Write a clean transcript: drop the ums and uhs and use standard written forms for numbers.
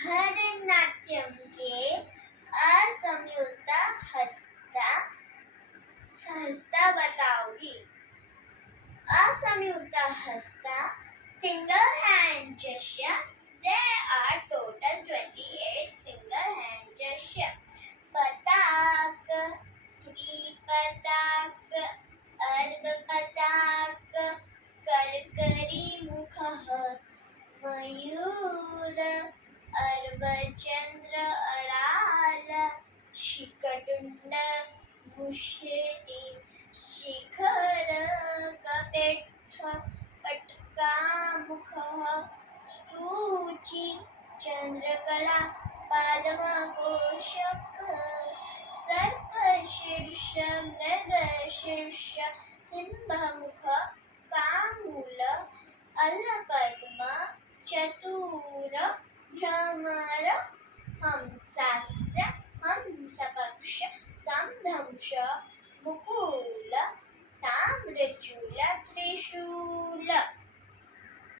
भरतनाट्यम के असमयुक्त हस्ता बताऊंगी। असमयुक्त हस्ता single hand gesture. There are total 28 single hand gesture. पताक, त्रिपताक, अर्ध पताक, करकरी मुखः, मयूर, अर्धचंद्र अराल, शिखतुंड, मुष्टि, शिखर कपेट्ठ, पट्टकामुखः, सूचि, चंद्रकला, पद्मकोशक, सर्पशीर्ष, मृगशीर्ष, सिंहमुख, कामूल, अलपद्म, चतुर, भ्रमर, हंसास्य, हंसपक्ष, समधंश, मुकुल, ताम्रचूल, त्रिशूल।